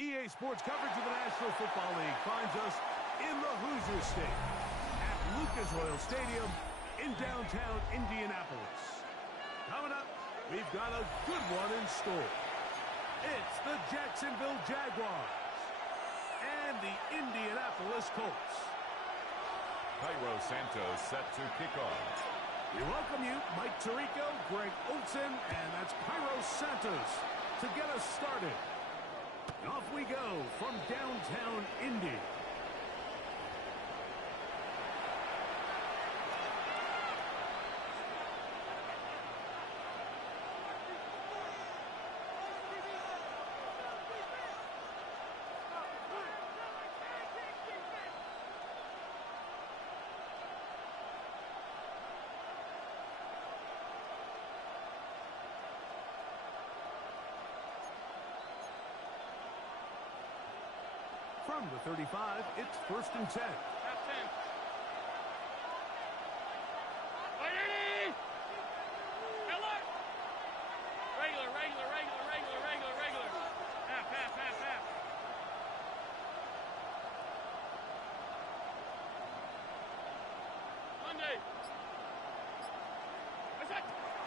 EA Sports coverage of the National Football League finds us in the Hoosier State at Lucas Oil Stadium in downtown Indianapolis. Coming up, we've got a good one in store. It's the Jacksonville Jaguars and the Indianapolis Colts. Cairo Santos set to kick off. We welcome you, Mike Tirico, Greg Olson, and that's Cairo Santos to get us started. And off we go from downtown Indy. From the 35, it's 1st and 10.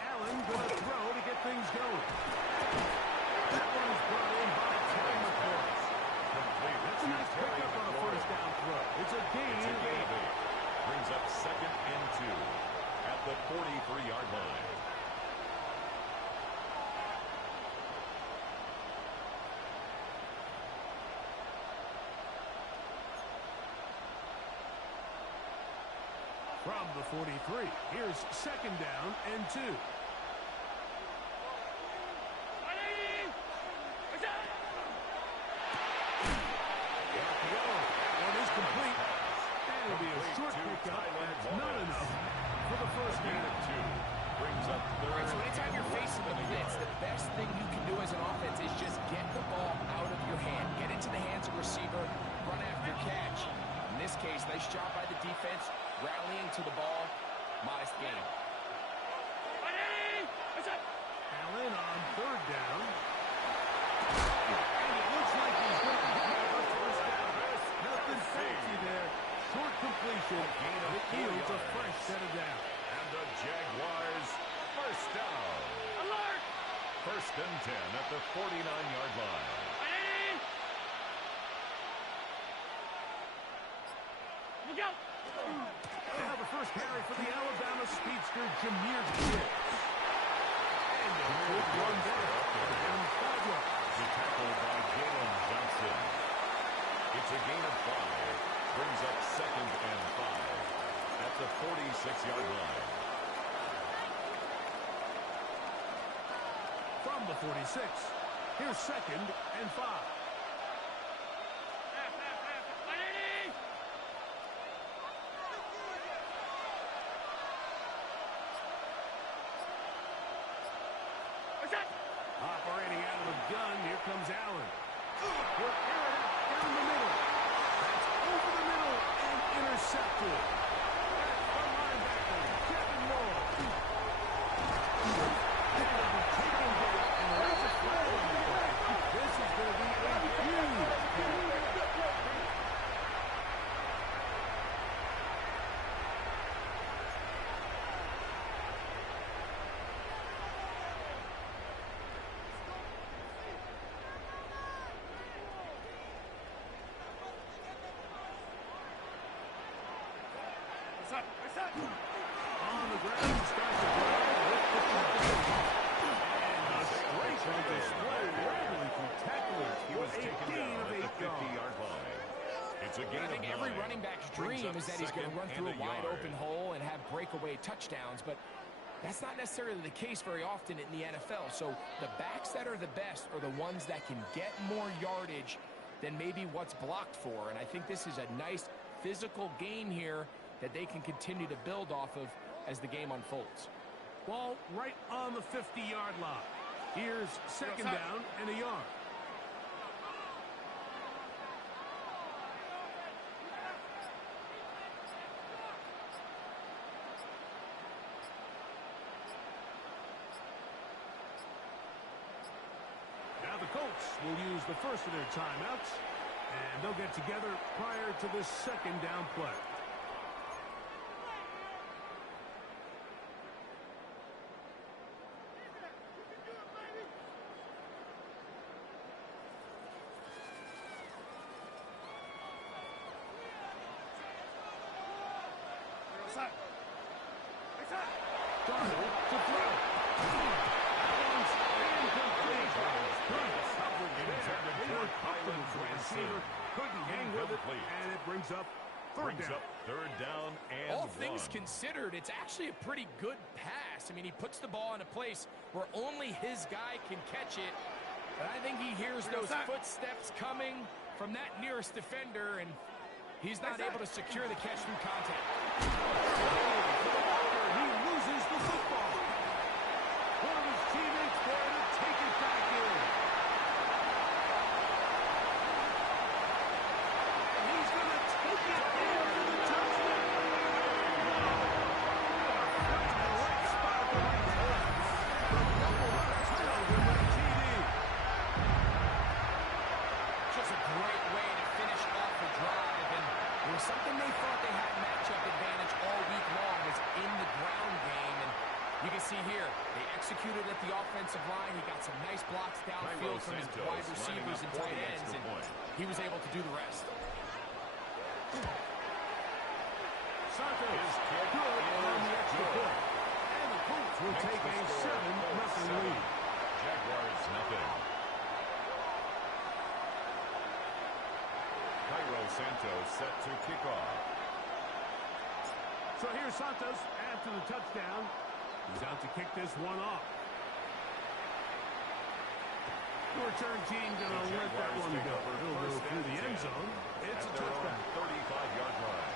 Allen going to throw to get things going. That one's brought in by Terry McCoy. That's a nice pickup on a first down throw. It's a gain of 8. Brings up 2nd and 2 at the 43-yard line. From the 43, here's 2nd down and 2. Complete. That'll be a short pickup. That's not enough for the first down. 2 brings up 3rd. So anytime you're facing the blitz, the best thing you can do as an offense is just get the ball out of your hand. Get into the hands of receiver, run after catch. In this case, nice job by the defense, rallying to the ball. Modest gain. Allen on 3rd down. And it looks like he's going to have a first down. Nothing fancy there. Short completion. It yields a fresh set of down. And the Jaguars first down. Alert! 1st and 10 at the 49-yard line. Look out! Now the first carry for the Alabama speedster, Jahmyr Gibbs. And a good run there. Down 5 yards. The tackle by Jalen Johnson. It's a gain of 5. Brings up 2nd and 5 at the 46-yard line. From the 46, here's 2nd and 5. Operating out of the gun, here comes Allen. He'll air it out down the middle. That's over the middle and intercepted. That's the linebacker, Kevin Moore. And there's a flag on the play. This is going to be a huge play. On the ground, starts to drive with the and a straight on display, rattling through tacklers. He was taken down at the 50-yard line. It's a gain I think of every 9. running back's dream is that he's going to run through a wide open hole and have breakaway touchdowns, but that's not necessarily the case very often in the NFL. So the backs that are the best are the ones that can get more yardage than maybe what's blocked for, and I think this is a nice physical game here that they can continue to build off of as the game unfolds. Ball right on the 50-yard line. Here's 2nd down and a yard. Colts will use the first of their timeouts, and they'll get together prior to this second down play. Couldn't hang with it, and it brings up third down. And all things considered, it's actually a pretty good pass. I mean, he puts the ball in a place where only his guy can catch it. But I think he hears those footsteps coming from that nearest defender, and he's not able to secure the catch through contact. He loses the football. One of his teammates there to take it back in. And he's going to take it in for the touchdown. That's the right spot at the right time. The fumble on a turnover by TD. Just a great way to finish off the drive, and it was something they thought they had matchup advantage all week long, was in the ground game. And you can see here, they executed at the offensive line. He got some nice blocks downfield from his wide receivers and tight ends, and he was able to do the rest. Santos is good on the extra point. And the Colts will take a 7-0 lead. Jaguars nothing. Santos set to kick off. So here's Santos after the touchdown. He's out to kick this one off. The return team going to let that one go. He'll go through the end zone. It's a touchdown. 35-yard line.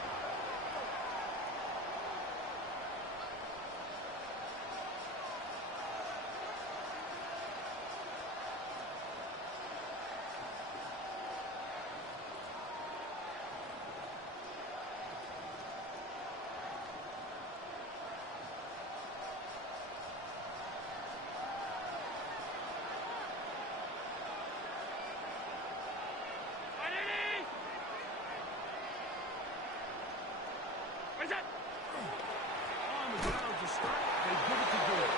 On the ground to start, they give it to Good.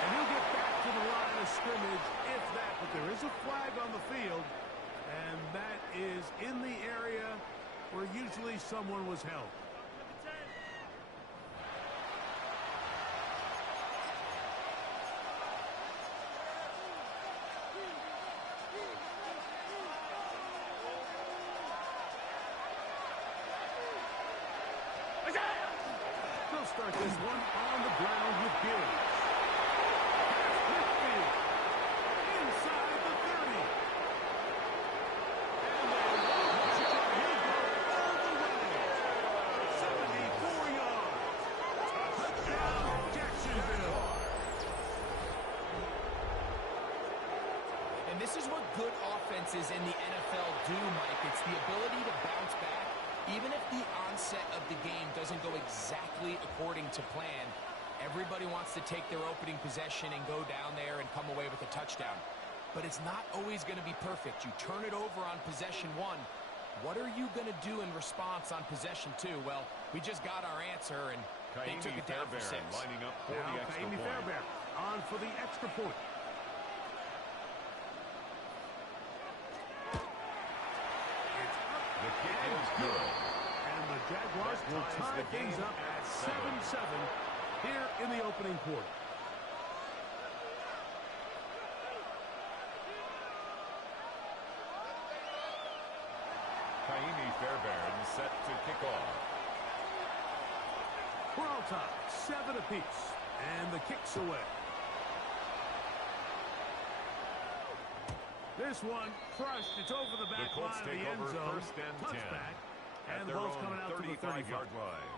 And he'll get back to the line of scrimmage, if that. But there is a flag on the field, and that is in the area where usually someone was held. Start this one on the ground with Gibbs. Midfield. Inside the 30. And they launch it. He'll go all the way. 74 yards. Touchdown, Jacksonville. And this is what good offenses in the NFL do, Mike. It's the ability to bounce back. Even if the onset of the game doesn't go exactly according to plan, everybody wants to take their opening possession and go down there and come away with a touchdown. But it's not always going to be perfect. You turn it over on possession one. What are you going to do in response on possession two? Well, we just got our answer, and they took it down for 6. Lining up for now the extra point. Fairbairn on for the extra point. The kick is good. And the Jaguars will tie things up at 7-7 here in the opening quarter. Fairbairn set to kick off. We're all tied, 7 apiece, and the kick's away. This one crushed. It's over the back line of the end zone. First and 10. Touchback. And the ball's coming out to the 35-yard line.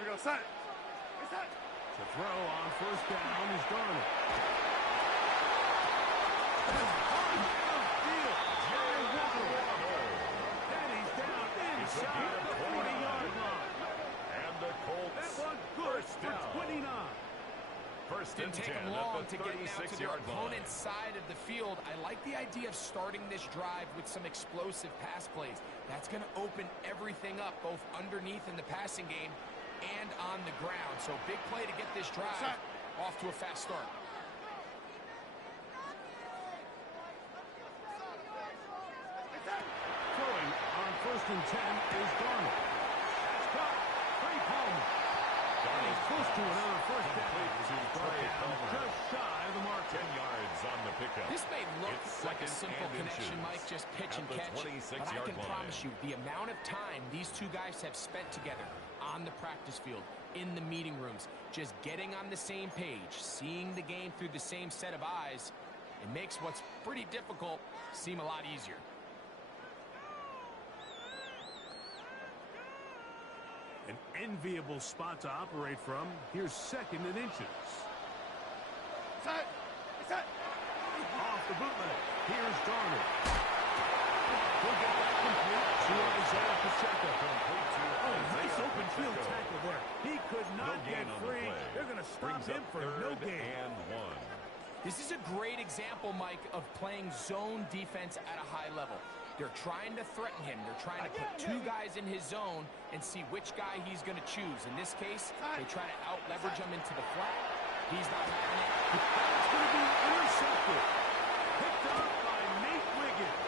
Here we go, set. To throw on first down is Darnold. Downfield. Jerry inside the 40-yard line. And the Colts. That one good for 29. First and Didn't take 10 them long at the to get now to their 36-yard line. opponent's side of the field. I like the idea of starting this drive with some explosive pass plays. That's going to open everything up, both underneath in the passing game and on the ground. So big play to get this drive off to a fast start. Throwing on first and 10 is Darnold. That's caught. Trey Palmer. And he's close to another first down. Just shy of the mark. 10 yards on the pickup. This may look It's like a second simple and connection, inches Mike, just pitch at and the catch. But I 26-yard can line. promise you, the amount of time these two guys have spent together on the practice field, in the meeting rooms, just getting on the same page, seeing the game through the same set of eyes, it makes what's pretty difficult seem a lot easier. An enviable spot to operate from. Here's second and inches. Off the bootleg. Here's Darnold. He'll get that complete to Isaiah Pacheco. Oh, nice open field tackle there. He could not get free. They're going to stop him for no gain. And 1. This is a great example, Mike, of playing zone defense at a high level. They're trying to threaten him. They're trying to put two guys in his zone and see which guy he's going to choose. In this case, they try to out-leverage him into the flat. He's not having it. That's going to be intercepted. Picked up by Nate Wiggins.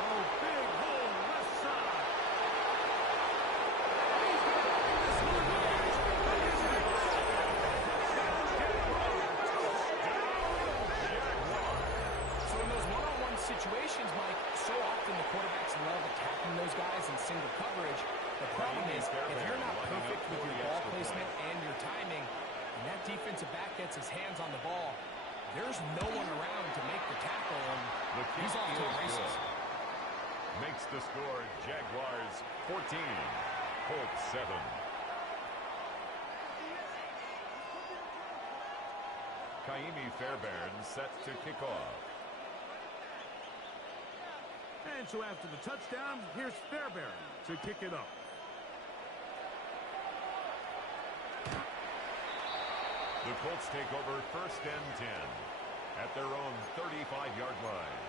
Oh, big hole left side. He's going to bring this one back. So in those one-on-one situations, Mike, so often the quarterbacks love attacking those guys in single coverage. The problem is, if you're not perfect with your ball placement and your timing, and that defensive back gets his hands on the ball, there's no one around to make the tackle, and he's off to the races. Makes the score Jaguars 14, Colts 7. Kaimi Fairbairn set to kick off. And so after the touchdown, here's Fairbairn to kick it up. The Colts take over first and 10 at their own 35-yard line.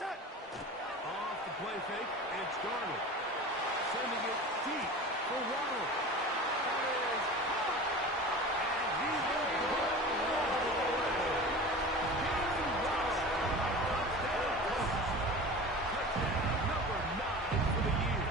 Off the play fake, it's Darnold. Sending it deep for Waddle. That is caught. And he will go all the way. Darren Waddle. Touchdown, Colts. Touchdown number 9 for the year.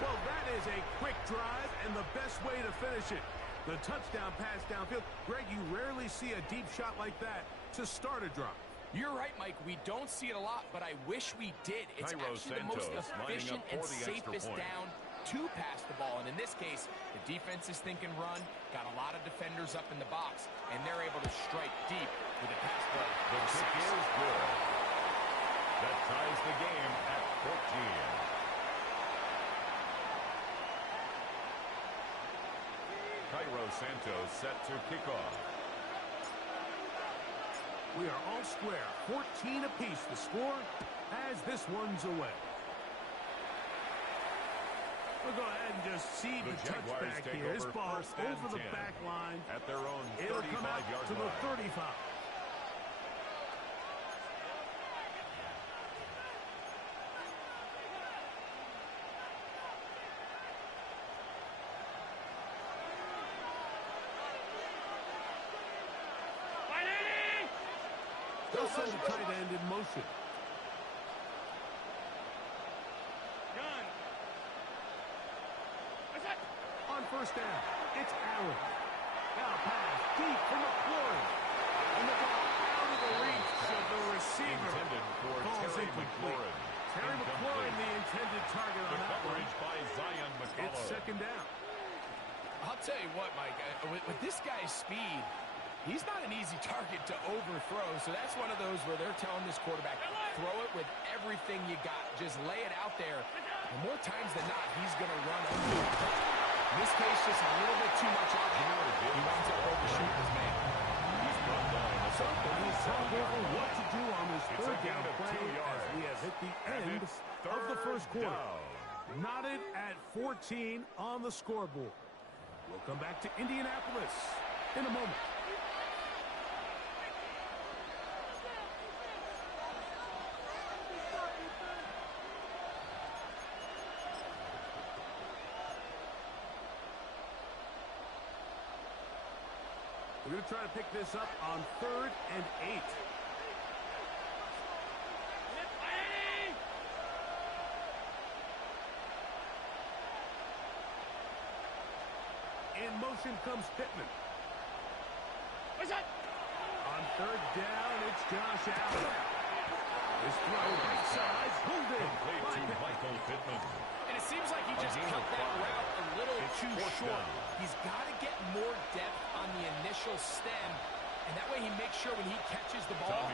Well, that is a quick drive and the best way to finish it. The touchdown pass downfield. Greg, you rarely see a deep shot like that to start a drive. You're right, Mike. We don't see it a lot, but I wish we did. It's actually the most efficient and safest down to pass the ball. And in this case, the defense is thinking run, got a lot of defenders up in the box, and they're able to strike deep with a pass play. The kick is good. That ties the game at 14. Cairo Santos set to kick off. We are all square, 14 apiece the score as this one's away. We'll go ahead and just see the touchback here. This ball over the back line. At their own 35-yard line. It'll come out to the 35. They'll send the tight end in motion. On first down, it's Allen. Now pass deep for McLaurin. And the ball out of the reach of the receiver. Intended for Ball's Terry incomplete. McLaurin. Terry McLaurin, the intended target on The that one. coverage by Zion McCullough. It's second down. I'll tell you what, Mike, with this guy's speed, He's not an easy target to overthrow, so that's one of those where they're telling this quarterback, throw it with everything you got. Just lay it out there. And more times than not, he's going to run under it. In this case, just a little bit too much out there. He winds up overshooting his man. He's brought down. So he's talking over what to do on this third down play as we have hit the end of the first quarter. Knotted at 14 on the scoreboard. We'll come back to Indianapolis in a moment. We're going to try to pick this up on 3rd and 8. In motion comes Pittman. What's that? On 3rd down, it's Josh Allen. His throw right side, pulled in by To Michael Pittman. And it seems like he just cut that route a little too short. He's got to get more depth on the initial stem, and that way he makes sure when he catches the ball,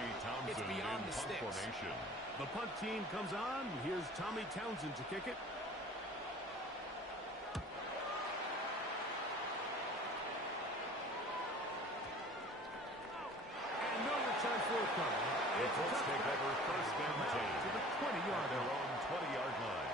it's beyond the sticks. Formation. The punt team comes on. Here's Tommy Townsend to kick it. And no return forthcoming. The Colts take over 1st and 10 to the 20-yard their line. own 20-yard line.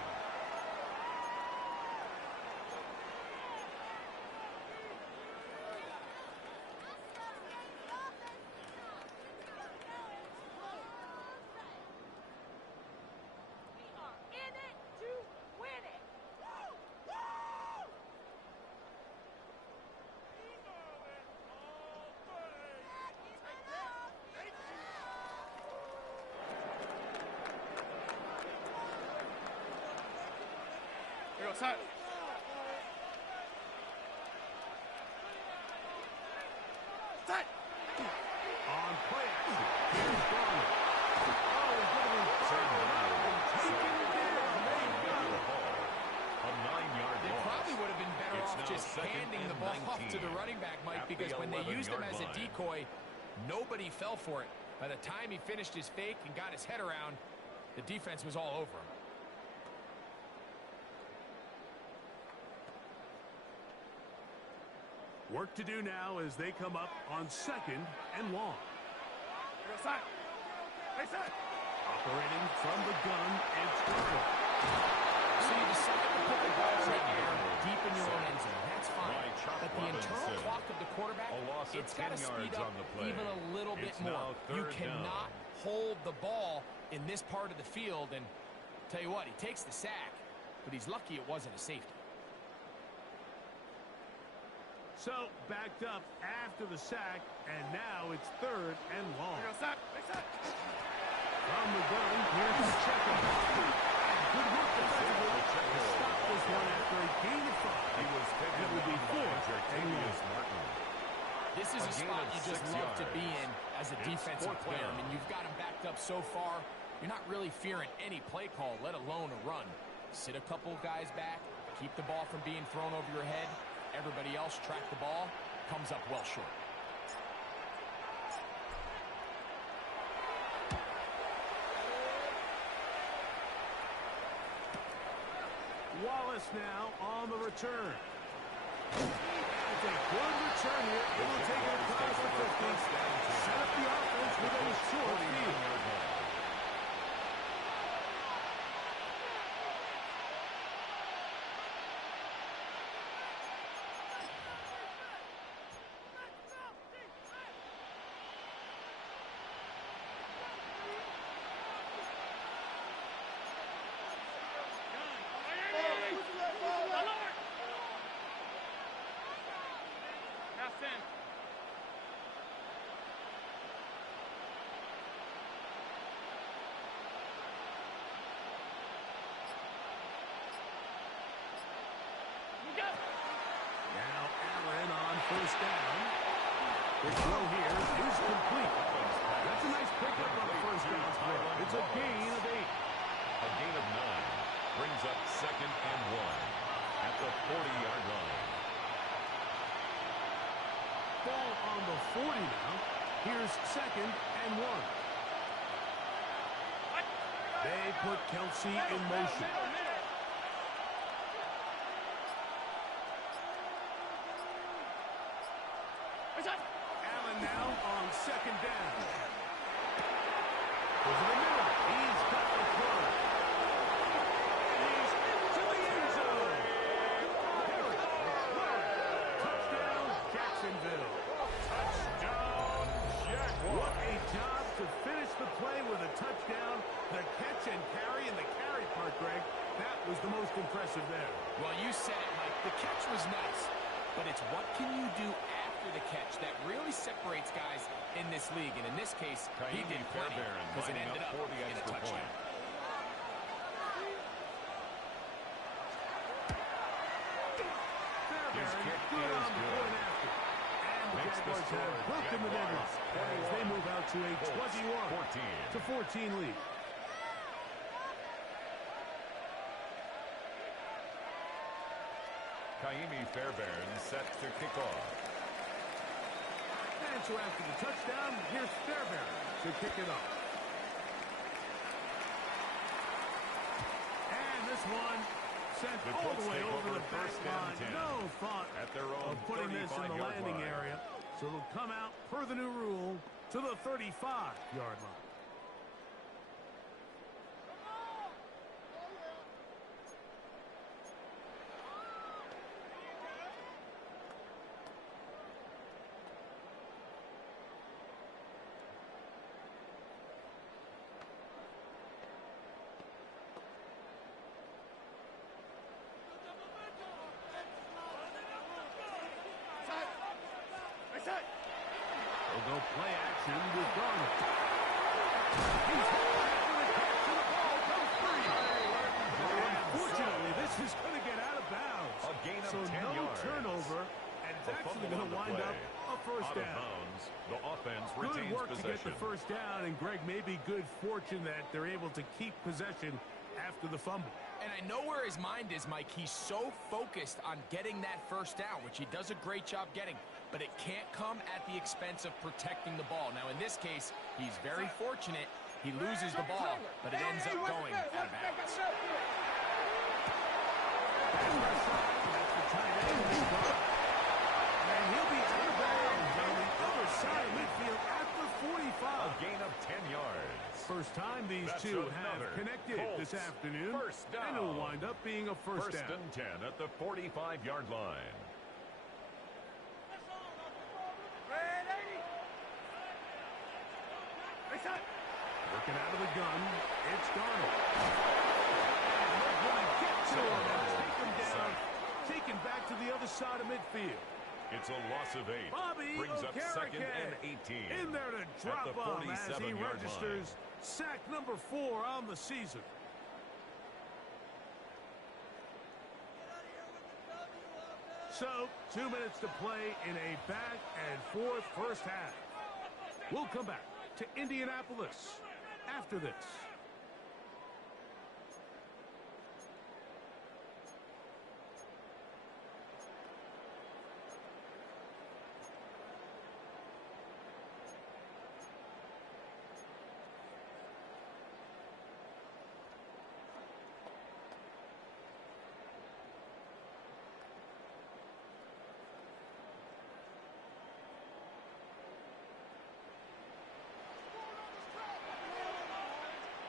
Here goes Hut. Set. On play action. Here's Garner. Oh, he's going to be taken down. They got it. A 9-yard They loss. probably would have been better It's off now just 2nd handing and the ball off 19 to the running back, Mike, at because the when they used him 11-yard as a line. decoy, nobody fell for it. By the time he finished his fake and got his head around, the defense was all over him. Work to do now as they come up on 2nd and long. Here goes Hut. Hey, set. Operating from the gun, it's Garner. So you decide to put the ball in the air deep in your own end zone. That's fine. By Chuck But the internal Robinson. clock of the quarterback, A loss of it's got to 10 speed yards up on the play. even a little bit It's more. now You 3rd cannot down. hold the ball in this part of the field. And tell you what, he takes the sack, but he's lucky it wasn't a safety. So backed up after the sack, and now it's 3rd and long. Here goes Hut. Hey, set. From the gun, here's Pacheco. Good work defensively to stop this one after a gain of 5. He was And taken it will be down by 4th and Jartavius long. Martin. This is a gain spot of you just 6 love to be yards. in as a It's defensive 4th player. I down. mean, you've got him backed up so far, you're not really fearing any play call, let alone a run. Sit a couple of guys back, keep the ball from being thrown over your head. Everybody else track the ball, comes up well short. Wallace now on the return. It's a good return here. It will take it across the 50. Set up the offense with a short field. Now Allen on 1st down. The throw here is complete. That's a nice pickup on the 1st down throw. It's a gain of 8. A gain of 9 brings up 2nd and 1 at the 40-yard line. ball on the 40 now. Here's 2nd and 1. They put Kelsey in motion. Allen now on 2nd down. Goes in the middle. He's got the throw. He's to the end zone. Touchdown, Jacksonville. Touchdown, Jaguars. What a job to finish the play with a touchdown. The catch and carry, and the carry part, Greg, that was the most impressive there. Well, you said it, Mike. The catch was nice, but it's what can you do after the catch that really separates guys in this league. And in this case, he did plenty because it ended up in a touchdown. His kick good on the point after. And the Jaguars have broken the deadlock as they move out to a 21-14 lead. Kaimi Fairbairn set to kick off. And so after the touchdown, here's Fairbairn to kick it off. And this one sent all the way over the back line. No thought at their own of putting this in the landing area. So it'll come out, per the new rule, to the 35-yard line. They'll go play action with Garner. He's back for the catch, and the ball comes free. Unfortunately, this is going to get out of bounds. A gain of so 10 no yards. turnover, and it's actually going to wind up a first out down. Of bounds. The offense Good retains work possession. to get the first down, and Greg, maybe good fortune that they're able to keep possession after the fumble. And I know where his mind is, Mike. He's so focused on getting that first down, which he does a great job getting, but it can't come at the expense of protecting the ball. Now, in this case, he's very fortunate. He loses the ball, but it ends up going out of bounds. And he'll be out of bounds on the other side of midfield at the 45. A gain of 10 yards. First time these two have connected this afternoon. First down. And it'll wind up being a first down. First and 10 at the 45-yard line. Working out of the gun, it's Darnold. And they're going to get to him and take him down. Taken back to the other side of midfield. It's a loss of 8. Bobby brings up 2nd and 18. In there to drop him as he registers line. sack number 4 on the season. So, 2 minutes to play in a back and forth first half. We'll come back to Indianapolis after this.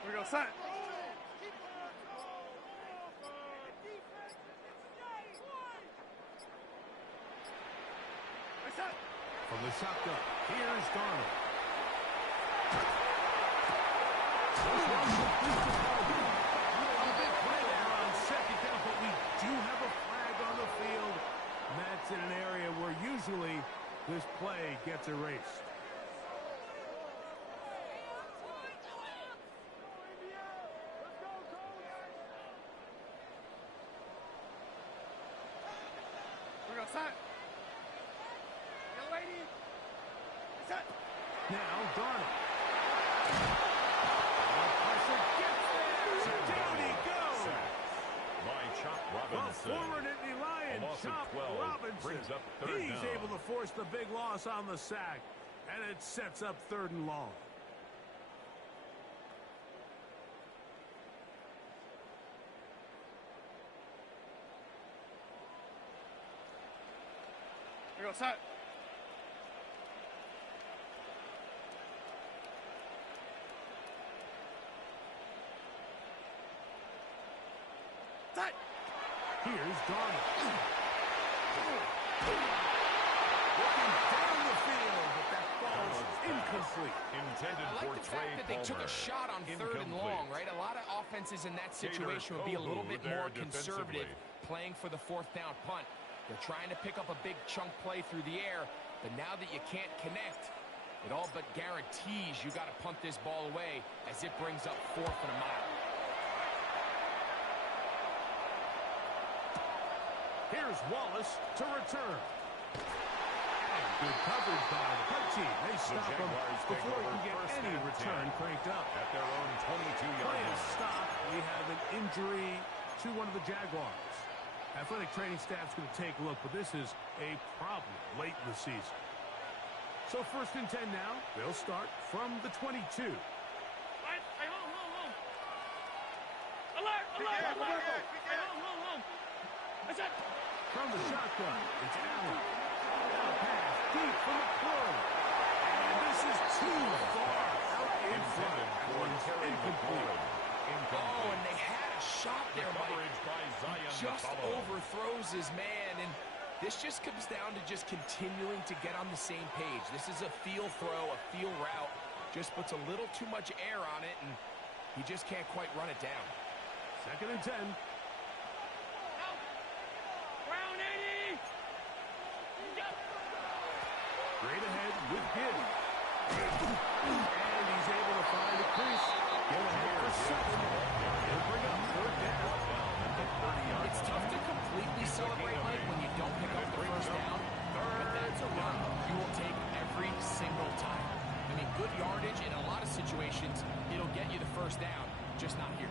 We go, son. From the shotgun, here's Darnold. A big play there on 2nd down, but we do have a flag on the field. And that's in an area where usually this play gets erased. Now, Darnold. Pressure gets there. Down he goes. By Chop The Robinson. former Nittany Lion, A loss of Chop 12 Robinson. brings up third He's down. able to force the big loss on the sack, and it sets up 3rd and long. Here we go, set. Set. Here's Darnold. Looking down the field, but that ball's incomplete. Intended I for like the Trey fact that they took a Palmer. shot on 3rd and long, Incomplete. right? A lot of offenses in that situation would be a little bit there more conservative playing for the 4th down punt. They're trying to pick up a big chunk play through the air, but now that you can't connect, it all but guarantees you got to punt this ball away as it brings up 4th and a mile. Here's Wallace to return. And good coverage by the punt team. They stop him Jaguars take before he over can get first any and return 10. cranked up. At their own 22-yard Play is line. stopped. We have an injury to one of the Jaguars. Athletic training staff's going to take a look, but this is a problem late in the season. So 1st and 10 now. They'll start from the 22. Right. Hey, home. Alert. Hey, home. That's it. From the shotgun, it's Allen. Now pass deep for McClure. And this is too far out in front. Intended for Terry McLaurin. Oh, and they had a shot there, Mike. Coverage by Zion Just McCollum. overthrows his man, and this just comes down to just continuing to get on the same page. This is a feel throw, a feel route. Just puts a little too much air on it, and he just can't quite run it down. 2nd and 10. Brown 80. Straight ahead with Gibb. And he's able to find a crease. Go ahead for 7. He'll bring up 3rd down. It's tough to completely celebrate, Mike, when you don't pick up the 1st down, but that's a run you will take every single time. I mean, good yardage in a lot of situations, it'll get you the 1st down, just not here.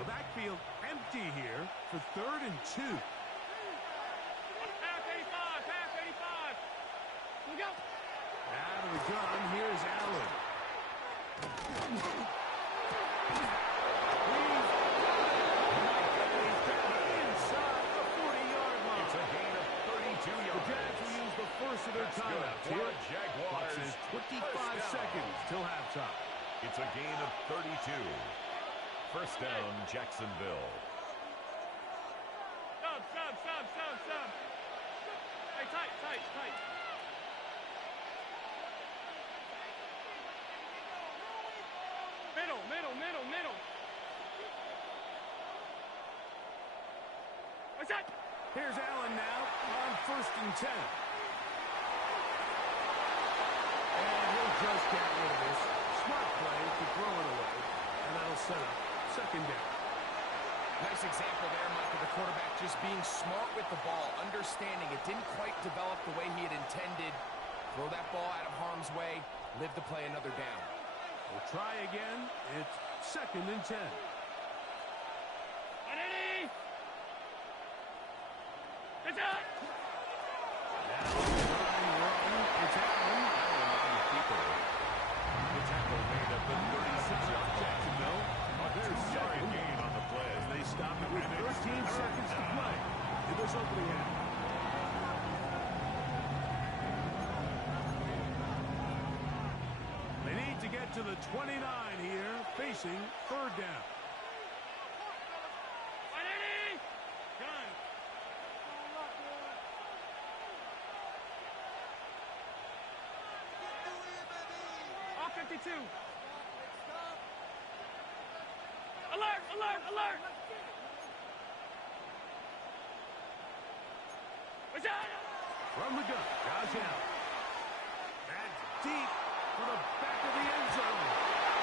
The backfield empty here for 3rd and 2. Pass 85. Here we go. Out of the gun, here's Allen. Inside the 40-yard line. It's a gain of 32 The yards. Jags will use the first of their That's good timeouts for here. the Jaguars. Clock says 25 seconds till halftime. It's a gain of 32. 1st down, Jacksonville. Sub. Hey, tight. Middle. What's that? Here's Allen now on 1st and 10. And he'll just get rid of this. Smart play to throw it away. And that'll set up 2nd down. Nice example there, Mike, of the quarterback just being smart with the ball, understanding it didn't quite develop the way he had intended. Throw that ball out of harm's way, live to play another down. We'll try again. It's 2nd and 10. 180. That's it. Now run. It's Allen. The tackle made at the 36-yard Jacksonville. Their second gain on the play. As they stop it with 13 seconds to play in this opening half. They need to get to the 29 here, facing 3rd down. 180. Done. All 52. Alert. What's that? From the gun, Josh Allen. That's deep for the back of the end zone.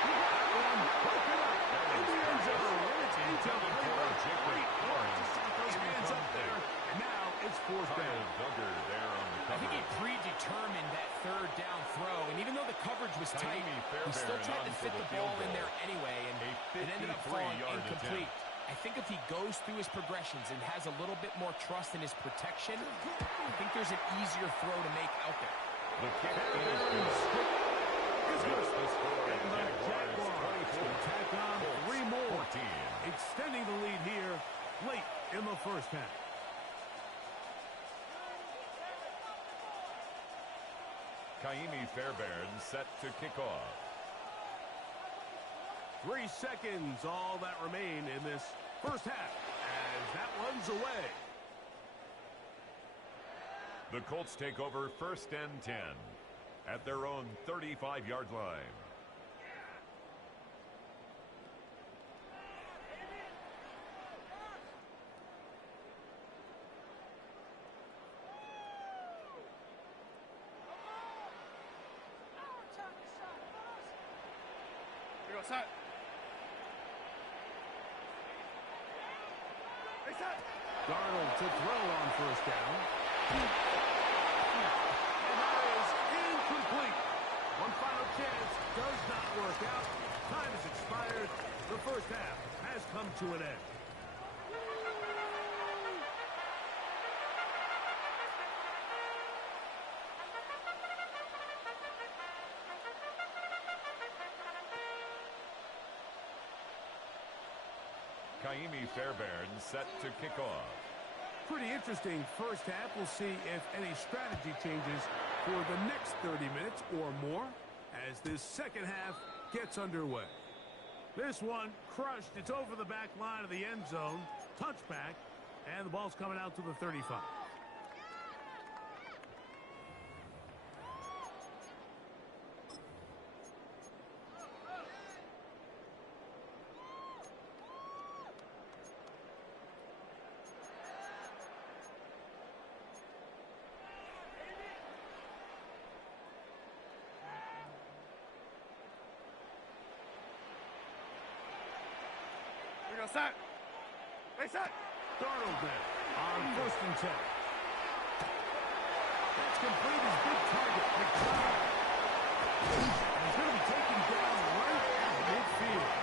He got one, broken up in the end zone. And it's intended for Great work to set those hands up there. And now it's 4th down. Duggar there on the I think he cover. predetermined that 3rd down throw, and even though the coverage was tight, Taimi he still Fairbairn tried on to for fit the the field ball in goal. there anyway, and A it ended up falling 53-yard incomplete. attempt. I think if he goes through his progressions and has a little bit more trust in his protection, I think there's an easier throw to make out there. The kick is good. It's the score. And the Jaguars will tack on 3 more, 14. extending the lead here late in the first half. Kaimi Fairbairn set to kick off. 3 seconds, all that remain in this first half, as that one's away. The Colts take over 1st and 10 at their own 35-yard line. Here we go, set. Hey, set. Darnold to throw on 1st down. And that is incomplete. One final chance does not work out. Time has expired. The first half has come to an end. Kaimi Fairbairn set to kick off. Pretty interesting first half. We'll see if any strategy changes for the next 30 minutes or more as this second half gets underway. This one crushed. It's over the back line of the end zone. Touchback, and the ball's coming out to the 35. Here we go, set. Hey, set. Darnold then on 1st and 10. That's complete. His big target, McLeod. And he's going to be taken down right at midfield.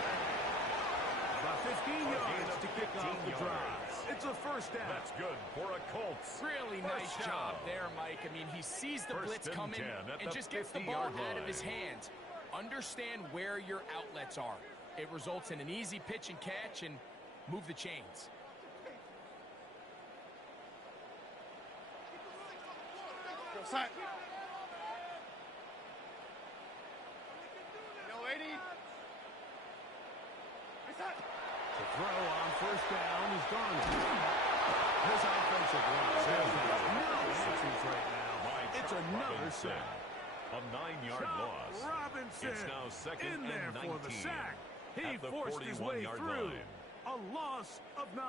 About 15 yards to kick off the drive. It's a 1st down. That's good for a Colts. Really nice job there, Mike. I mean, he sees the blitz coming and just gets the ball out of his hands. Understand where your outlets are. It results in an easy pitch and catch and move the chains. Go, set. Yo, 80. Hey, set. The throw on 1st down is Darnold. This offensive line has no answers right now. It's another sack. A 9-yard loss. Robinson It's now 2nd in there and 19 for the sack. He at the forced his way 41-yard through. line. A loss of 9.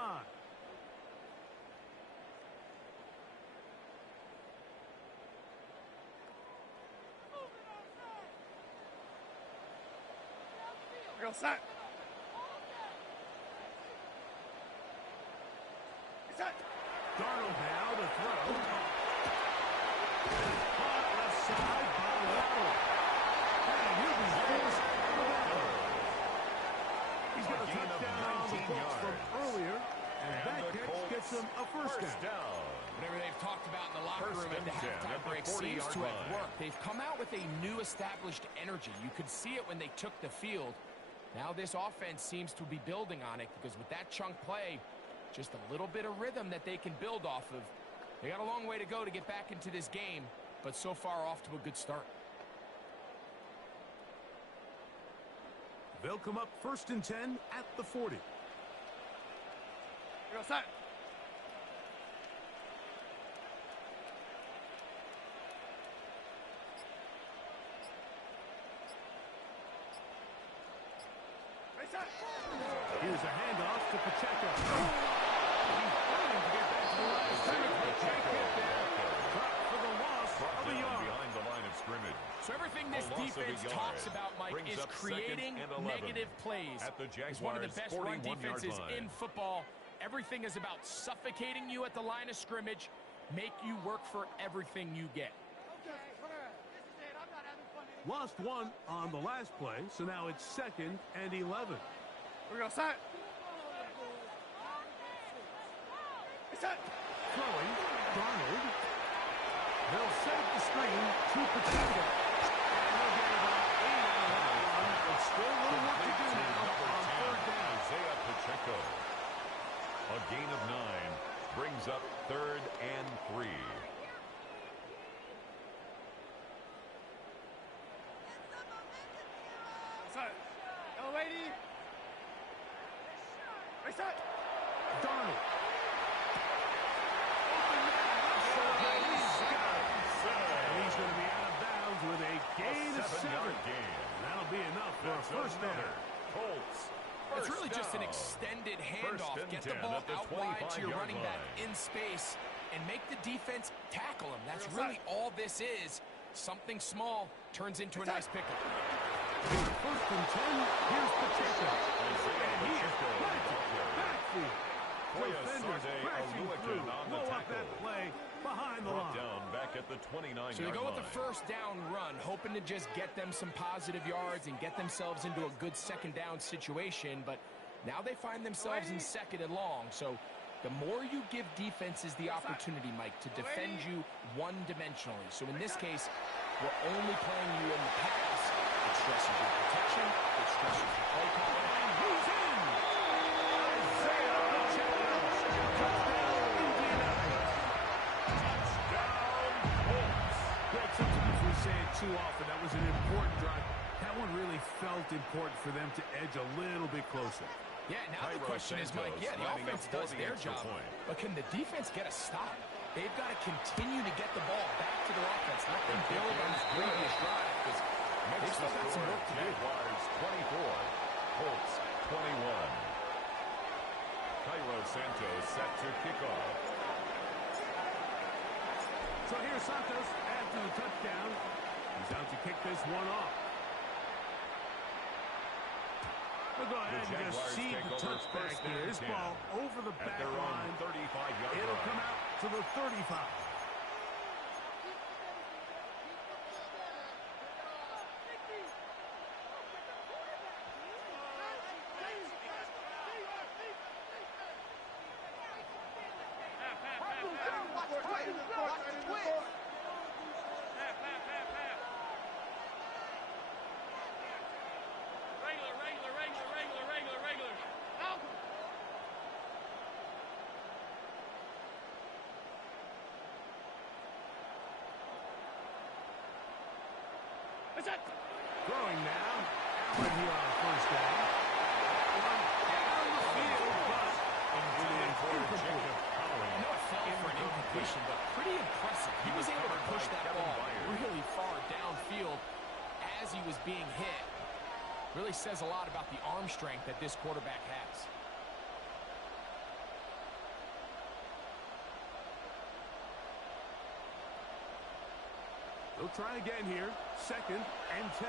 Here we go, set. Hey, set. Darnold now to throw. Caught left side by Waddle. And he'll be forced out of that one. He's got a touchdown on the books from earlier, and that catch gets him a 1st down. Whatever they've talked about in the locker room at the halftime break seems to have worked. They've come out with a new established energy. You could see it when they took the field. Now this offense seems to be building on it because with that chunk play, just a little bit of rhythm that they can build off of. They got a long way to go to get back into this game, but so far off to a good start. They'll come up 1st and 10 at the 40. Here we go, set. Hey, set. Here's a handoff to Pacheco. He's fighting to get back to the line of scrimmage. Pacheco there. Dropped for the loss of a yard. Behind the line of scrimmage. So everything this defense talks about, Mike, is creating negative plays. It's one of the best run defenses in football. Everything is about suffocating you at the line of scrimmage, make you work for everything you get. Lost 1 on the last play, so now it's 2nd and 11. Here we go, set. Throwing, Darnold. They'll set up the screen to Pacheco. And they'll get about 8 out of that one, but still a little work to do now on third down. Isaiah Pacheco. A gain of 9 brings up 3rd and 3. Darnold. And he's going to be out of bounds with a gain of 7. That'll be enough for a first down. Colts. It's really just an extended handoff. Get the ball out wide to your running back in space and make the defense tackle him. That's really all this is. Something small turns into a nice pickup. First and 10, here's Pacheco. And he is backfield. Defenders crashing through. Blow up that play behind the line. Down back at the 29-yard line. So they go with the first down run, hoping to just get them some positive yards and get themselves into a good second down situation. But now they find themselves in 2nd and long. So the more you give defenses the opportunity, Mike, to defend you one-dimensionally. So in this case, we're only playing you in the pass. It stresses your protection. It stresses your play calling. And who's in? Isaiah Pacheco. Touchdown, Indianapolis. Touchdown, Colts. Greg, sometimes we say it too often. That was an important drive. That one really felt important for them to edge a little bit closer. Yeah, now the question is, Mike, the offense does their job, but can the defense get a stop? They've got to continue to get the ball back to their offense. Let them build on this previous drive, because they've still got some work to do. Jaguars 24, Colts 21. Cairo Santos set to kick off. So here's Santos after the touchdown. He's out to kick this one off. We'll go ahead and just seed the touchback here. This ball over the back line. 35-yard line. It'll come out to the 35. Throwing now. Allen here on first down. One down the field, but incomplete. I know it fell for an incompletion, but pretty impressive. He was able to push that ball really far downfield as he was being hit. Really says a lot about the arm strength that this quarterback has. They'll try again here. 2nd and 10.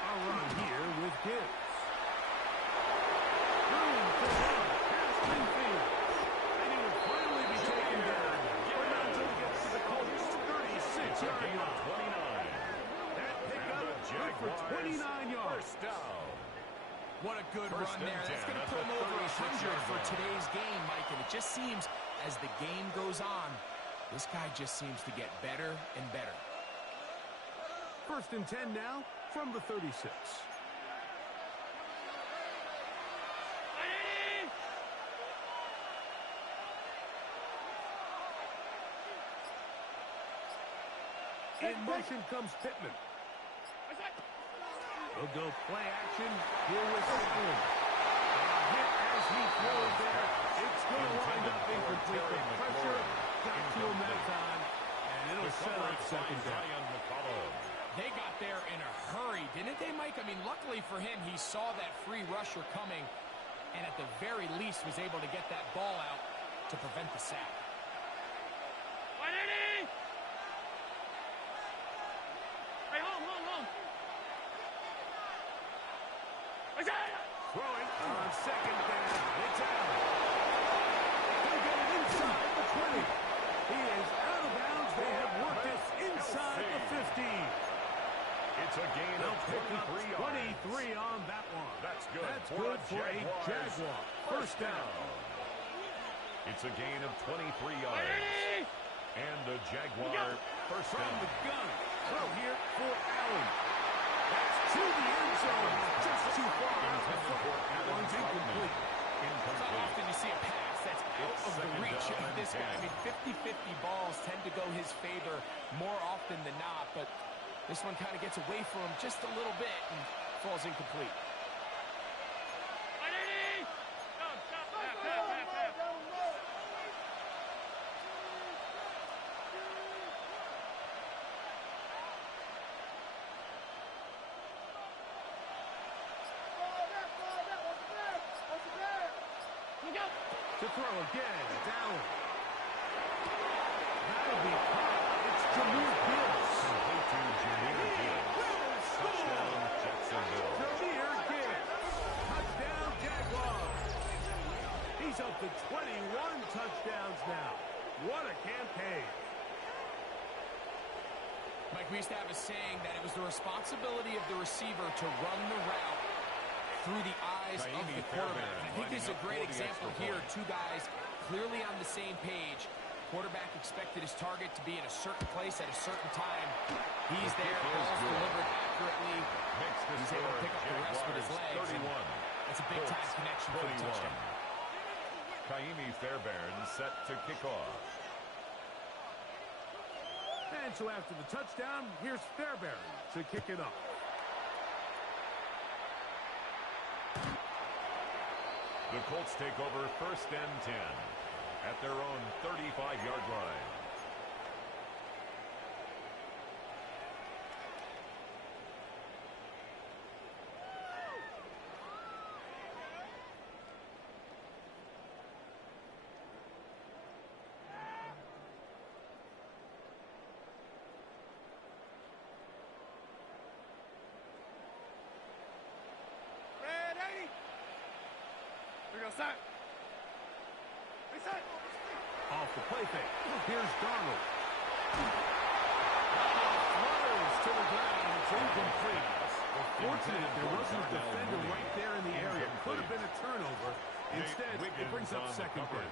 A run here with Gibbs. Room for one. Past midfield. And he will finally be taken down. But not until he gets to the Colts 36-yard line. That pickup good for 29 yards. First down. What a good run there. That's going to put him over 100 for today's game, Mike. And it just seems, as the game goes on, this guy just seems to get better and better. 1st and 10 now from the 36. In motion comes Pittman. They'll go play action here with Allen. Hit as he throws there. It's going to wind up incomplete. The pressure got to him that time, and it'll set up 2nd down. They got there in a hurry, didn't they, Mike? I mean, luckily for him, he saw that free rusher coming, and at the very least was able to get that ball out to prevent the sack. Throwing on 2nd down. It's out. They get it inside the 20. He is out of bounds. They have worked it inside the 15. It's a gain of 23 yards. 23 on that one. good. That's good for a Jaguar. First down. It's a gain of 23 yards. And a Jaguar first down. From the gun. Throw here for Allen. That's to the end zone. Just too far. That one's incomplete. So often you see a pass that's out of the reach of this guy. I mean, 50-50 balls tend to go his favor more often than not, but this one kind of gets away from him just a little bit and falls incomplete. To throw again, it's Allen. That'll be caught. It's Jameer Gibbs. Touchdown, Jacksonville. Jameer Gibbs. Touchdown, Jaguars. He's up to 21 touchdowns now. What a campaign. Mike, we used to have a saying that it was the responsibility of the receiver to run the route through the eyes of the quarterback. I think this is a great example here. Two guys clearly on the same page. Quarterback expected his target to be in a certain place at a certain time. He's there, ball's delivered accurately. He's able to pick up the rest with his legs. That's a big-time connection for the touchdown. Kaimi Fairbairn set to kick off. And so after the touchdown, here's Fairbairn to kick it off. The Colts take over first and 10 at their own 35-yard line. Off the play fake. Here's Donald. Flutters to the ground. It's incomplete. Fortunate there wasn't a defender right there in the area. Could have been a turnover. Instead, it brings up second down.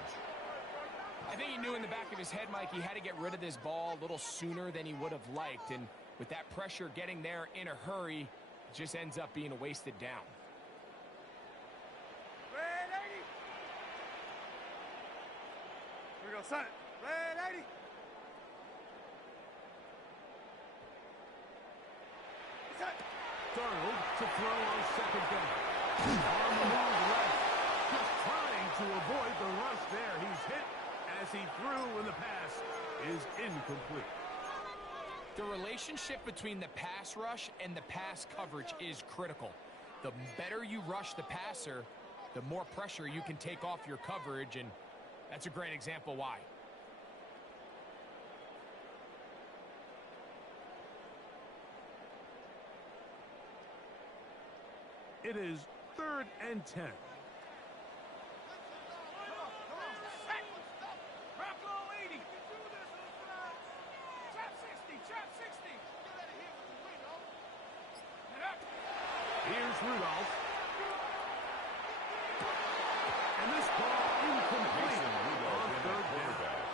I think he knew in the back of his head, Mike, he had to get rid of this ball a little sooner than he would have liked. And with that pressure getting there in a hurry, it just ends up being a wasted down. Here we go, son. Red 80. Donald to throw on second down. On the move left. Just trying to avoid the rush there. He's hit as he threw when the pass is incomplete. The relationship between the pass rush and the pass coverage is critical. The better you rush the passer, the more pressure you can take off your coverage, and that's a great example why. It is 3rd and 10. Here's Rudolph. And this ball incomplete on 3rd down.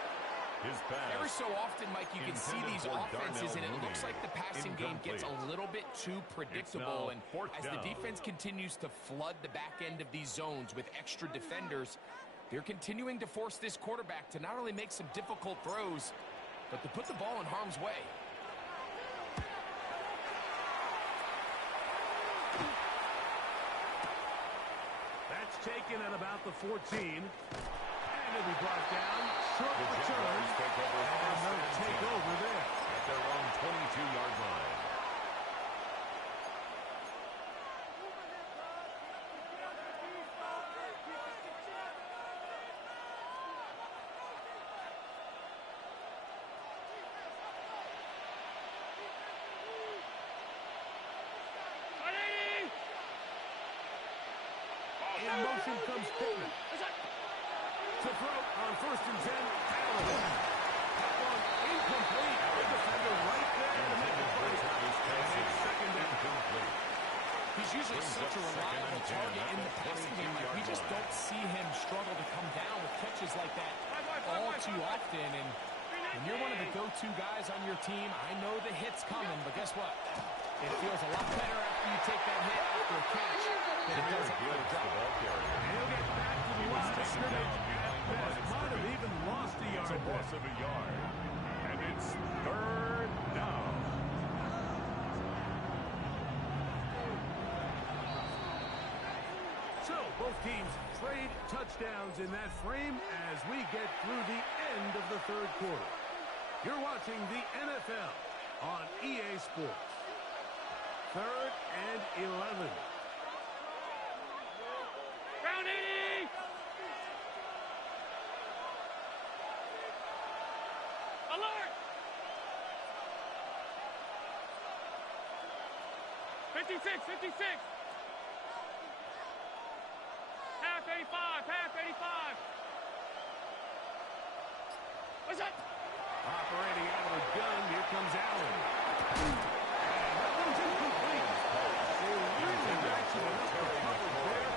His pass. Every so often, Mike, you can see these offenses, and it looks like the passing game gets a little bit too predictable. And as the defense continues to flood the back end of these zones with extra defenders, they're continuing to force this quarterback to not only make some difficult throws, but to put the ball in harm's way. That's taken at about the 14. And it'll be brought down. Short return. And they'll take over there. At their own 22-yard line. In motion comes Pittman. To throw on 1st and 10. Allen. That one incomplete. The defender right there to make the play. And it's 2nd and complete. He's usually such a reliable target too often, and when you're one of the go-to guys on your team, I know the hit's coming, but guess what? It feels a lot better after you take that hit after a catch than it does after a drop. He'll get back to the line of scrimmage. Might have even lost a yard. It's a loss of a yard. And it's third down. So both teams trade touchdowns in that frame as we get through the end of the third quarter. You're watching the NFL on EA Sports. 3rd and 11. Ground 80! Alert! 56, 56! Half 85, half 85! What's that? Operating out of the gun, here comes Allen. And that one's incomplete. They really ratcheted up the coverage there.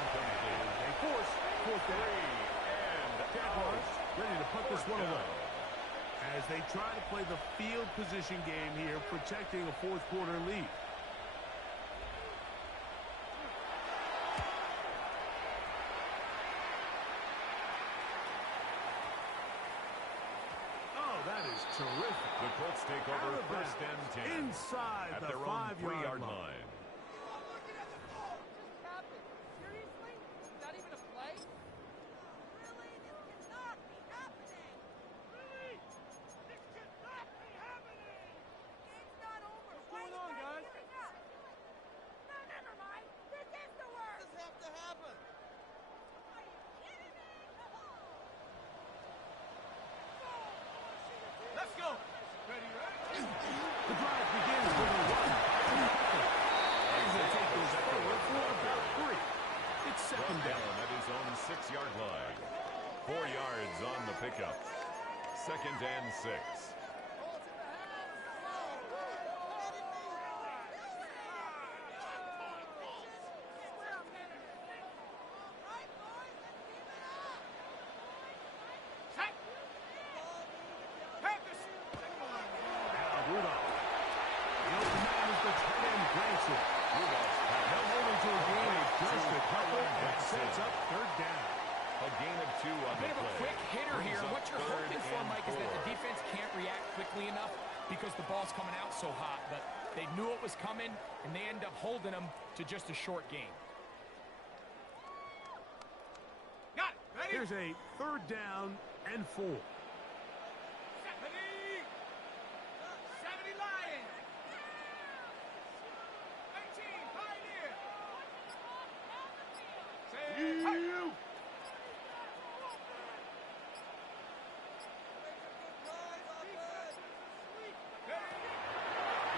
Incomplete. They force 4th down. And Jaguars ready to put this one away. As they try to play the field position game here, protecting a 4th quarter lead. That is terrific. the Colts take over first and 10 inside at the their own 5-yard 3-yard line. line. Seriously? Not even a play? Really? This cannot be happening. Really? This cannot be happening. Game's not over. What's going on, guys? No, never mind. This is the worst. This has to happen. Are you kidding me? Let's go. Ready, ready? The drive begins with a run. And they take this forward for about 3. It's 2nd down. At his own 6-yard line. 4 yards on the pickup. 2nd and 6. Rudolph. The open man is the tight end, Branson. They'll hold him to a gain of just a couple that sets up 3rd down. A gain of 2 on A bit the of a play. quick hitter Brings here. up What you're 3rd hoping for, and Mike, is that 4. the defense can't react quickly enough because the ball's coming out so hot. But they knew it was coming, and they end up holding them to just a short gain. Got it. Ready? Here's a 3rd down and 4. 70 Lions. 18 Pioneer. You.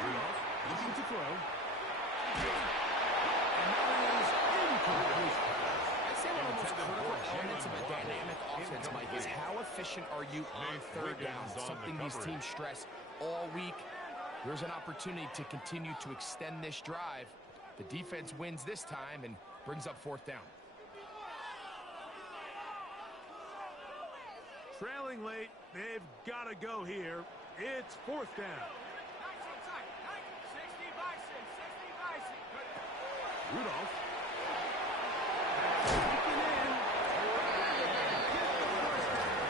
Rudolph looking to throw. And that is incomplete. I'd say one of the most critical elements of a dynamic offense, Mike, is how efficient are you on 3rd down? Something these teams stress all week. There's an opportunity to continue to extend this drive. The defense wins this time and brings up 4th down. Trailing late, they've got to go here. It's 4th down. 60 Bison, 60 Bison. Rudolph. Taken in.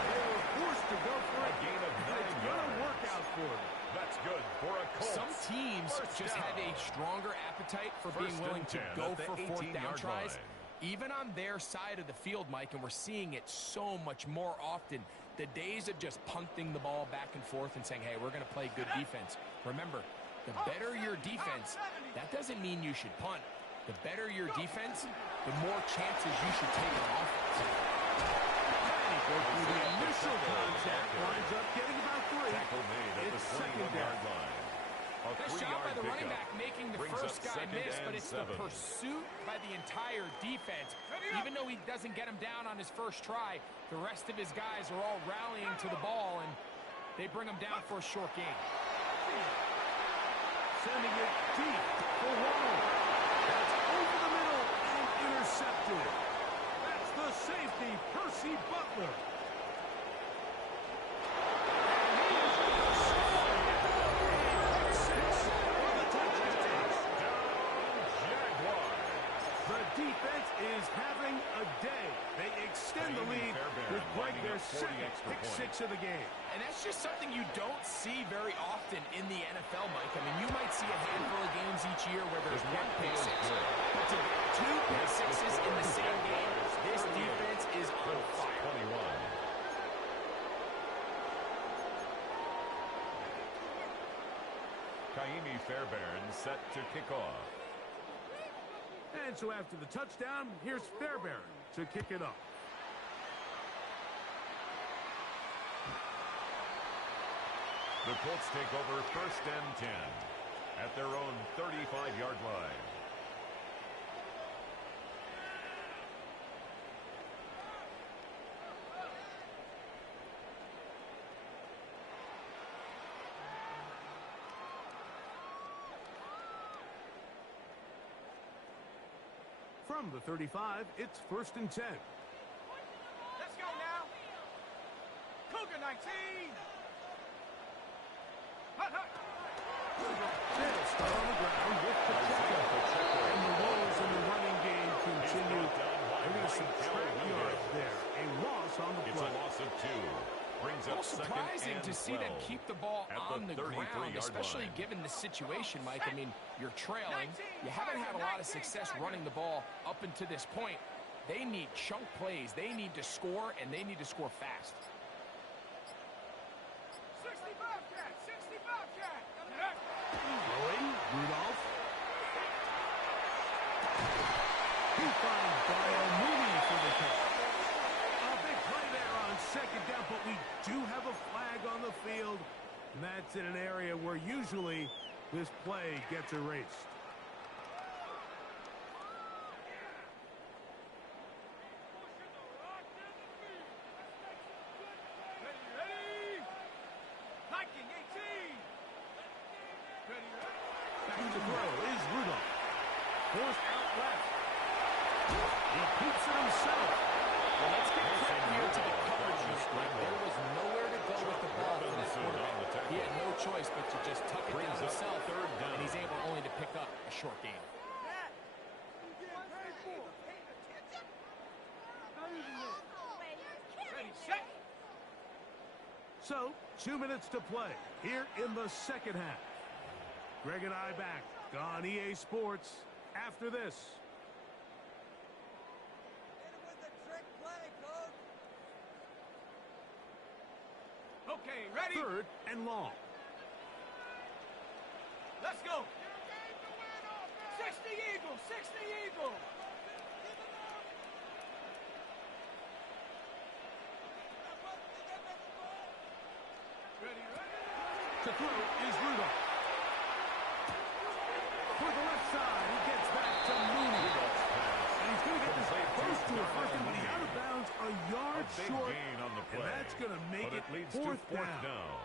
They were forced to go for A gain of 9 It's going to yards. work out for them. That's good for a Colts. Some teams just have a stronger appetite for being First willing and to 10 go at the for 4th down 18-yard tries. line. Even on their side of the field, Mike, and we're seeing it so much more often. The days of just punting the ball back and forth and saying, hey, we're going to play good defense. Remember, the better your defense, that doesn't mean you should punt. The better your defense, the more chances you should take on offense. The initial contact winds up getting about 3. Tackle made at It's the 2nd down. 21-yard line. A Nice job by 3-yard the running pickup. back making the Brings first up guy 2nd miss, but and it's 7. the pursuit by the entire defense. Even though he doesn't get him down on his first try, the rest of his guys are all rallying to the ball, and they bring him down for a short gain. Sending it deep for Waddle. That's over the middle and intercepted. That's the safety, Percy Butler. is having a day. They extend the lead with break their second pick-6 of the game. And that's just something you don't see very often in the NFL, Mike. I mean, you might see a handful of games each year where there's one pick-6. But to get 2 pick-6s in the same game, this defense is on fire. 21. Kaimi Fairbairn set to kick off. And so after the touchdown, here's Fairbairn to kick it off. The Colts take over 1st and 10 at their own 35-yard line. From the 35, it's 1st and 10. Let's go now. Cougar 19. Hut, hut. They'll start on the ground with Pacheco. And the woes in the running game continue. They're going to subtract yards there. A loss on the play. It's a loss of 2. Brings up Surprising to see them keep the ball on the ground, especially line. given the situation, Mike. I mean, you're trailing. You haven't had a lot of success running the ball up until this point. They need chunk plays. They need to score, and they need to score fast. 65 cat, 65 cat. Throwing, Rudolph. He finds Brian Mooney for the catch. A big play there on 2nd down, but we do have a flag on the field. And that's in an area where usually this play gets erased. Ready? Hiking 18. Ready? Back to throw is Rudolph. Forced out left. He keeps it himself. Well, let's get credit here to the coverage unit. Like, there was nowhere to go with the ball for this quarterback. He had no choice but to just tuck it down himself, and he's able only to pick up a short gain. Ready, set. So, 2 minutes to play here in the 2nd half. Greg and I back on EA Sports after this. Okay, ready? 3rd and long. Let's go. 60 Eagle, 60 Eagle. Ready, ready. To throw is Rudolph. For the left side, he gets back to Mooney. And he's going to get this close to a first down, but he's out of bounds a yard short. Gain on the play, and that's going to make it leads 4th to 4th down.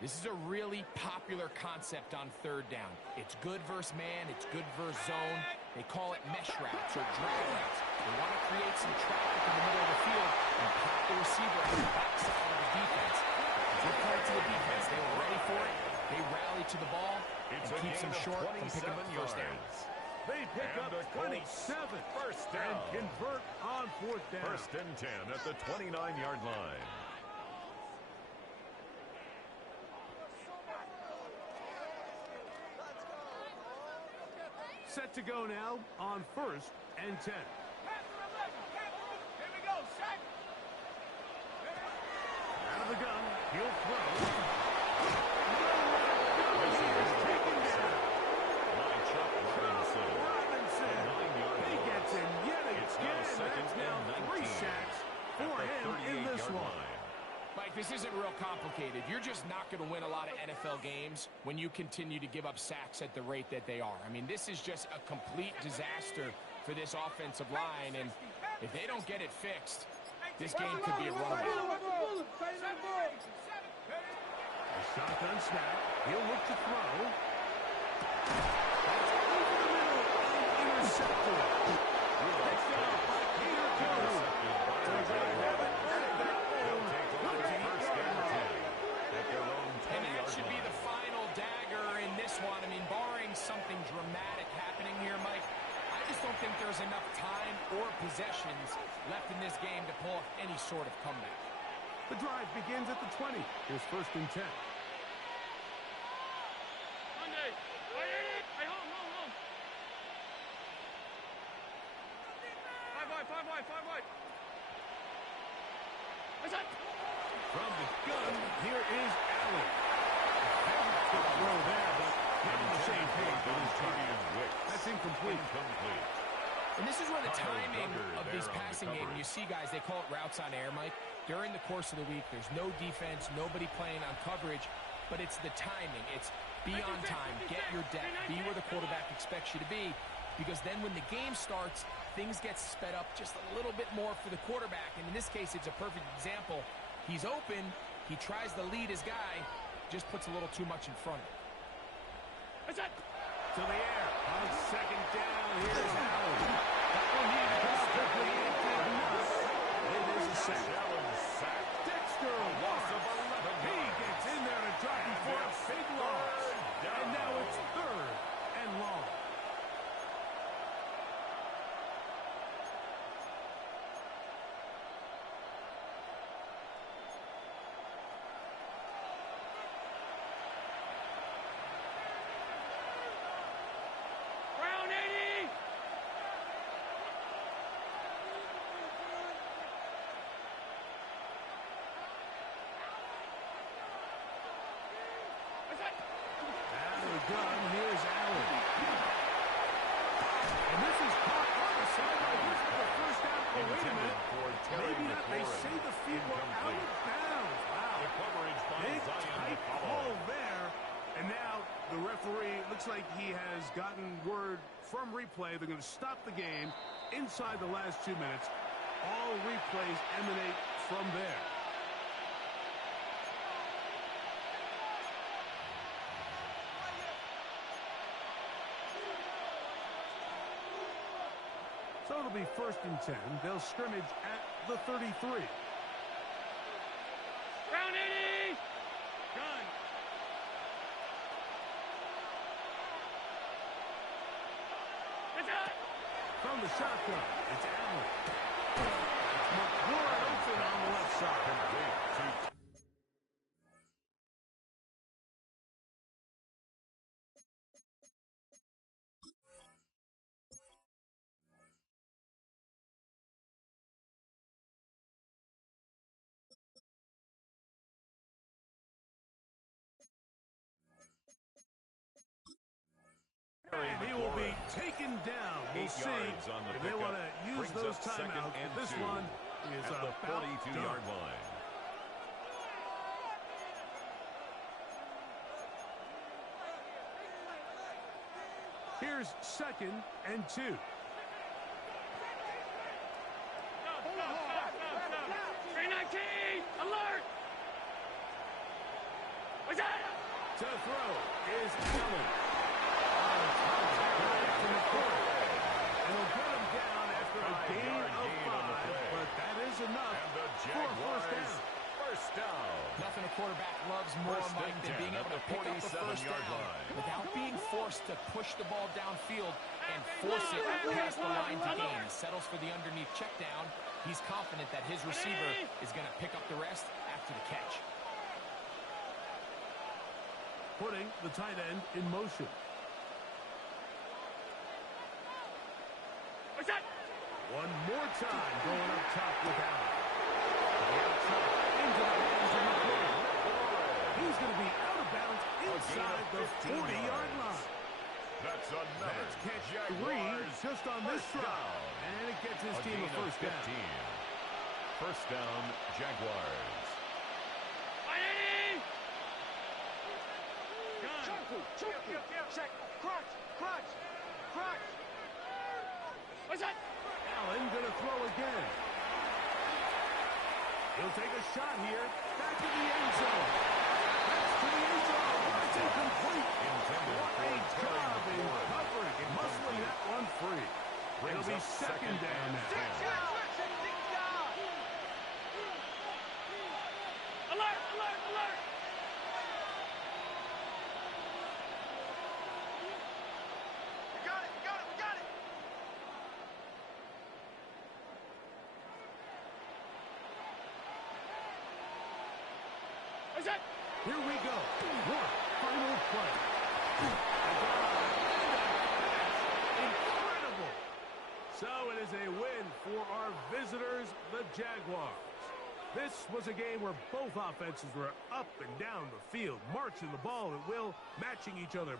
This is a really popular concept on 3rd down. It's good versus man. It's good versus zone. They call it mesh routes or drag routes. They want to create some traffic in the middle of the field and pop the receiver on the backside of the defense. Good play to the defense. They were ready for it. They rally to the ball and keeps them short from picking up the first down. They pick up 27. First down. And convert on 4th down. 1st and 10 at the 29-yard line. Set to go now on 1st and 10. Panther 11, Panther. Here we go, set. Out of the gun, he'll throw. He is taken down. Robinson. He gets in yet again. That's now 3 sacks for him in this one. Mike, this isn't real complicated. You're just not going to win a lot of NFL games when you continue to give up sacks at the rate that they are. I mean, this is just a complete disaster for this offensive line, and if they don't get it fixed, this game could be a runaway. A shotgun snap. He'll look to throw. That's over the middle and intercepted. That's down by Peter Cole. And that should be the final dagger in this one. I mean, barring something dramatic happening here, Mike, I just don't think there's enough time or possessions left in this game to pull off any sort of comeback. The drive begins at the 20. Here's 1st and 10. Monday. Hey, home. 5 wide. What's that? From the gun, here is Allen. Good throw there, but not on the same page with his target. That's incomplete. And this is where the timing of this passing game, you see, guys, they call it routes on air, Mike. During the course of the week, there's no defense, nobody playing on coverage, but it's the timing. It's be on time, get your depth, be where the quarterback expects you to be, because then when the game starts, things get sped up just a little bit more for the quarterback. And in this case, it's a perfect example. He's open, he tries to lead his guy, just puts a little too much in front of him. What's that? To the air. On 2nd down, here's Allen. That one needed to come quickly. It did not. It is a sack. Dexter loss of 11. He gets in there and dropping for a big loss. And now it's 3rd and long. Brown 80. What's that? Out of the gun, here's Allen. And this is caught on the sideline. Here's the 1st down. Oh, wait a minute. Maybe not. They say the feet were out of bounds. Wow. Big, tight call there. And now the referee looks like he has gotten word from replay. They're going to stop the game inside the last 2 minutes. All replays emanate from there. So it'll be 1st and 10. They'll scrimmage at the 33. Brown 80. Gun. What's that? From the shotgun, it's Allen. It's McCord open on the left side. And he will be taken down. We'll see if they want to use those timeouts. This one is at the about 42-yard line. Here's 2nd and 2. Stop. 319. Alert. What's that? To throw is Allen. To McCord. And he'll get him down after a gain of 5, but that is enough for a 1st down. First down. Nothing a quarterback loves more, Mike, than being able to pick up the 1st down without being forced to push the ball downfield and force it past the line to gain. He settles for the underneath check down. He's confident that his receiver is going to pick up the rest after the catch. Putting the tight end in motion. What's that? One more time going up top with Allen. Outside into the hands of McCord. He's going to be out of bounds inside the 40-yard line. That's another. That's catch Jaguars 3 just on this drive. And it gets his team a 1st down. 1st down, Jaguars. 180. Gun. Check. Crunch. What's that? Allen going to throw again. He'll take a shot here. Back to the end zone. That's to the end zone. It's incomplete. What a job in coverage. Muscling that one free. It'll be 2nd down now. Alert. We got it. Here we go. One final play. Incredible. So it is a win for our visitors, the Jaguars. This was a game where both offenses were up and down the field, marching the ball at will, matching each other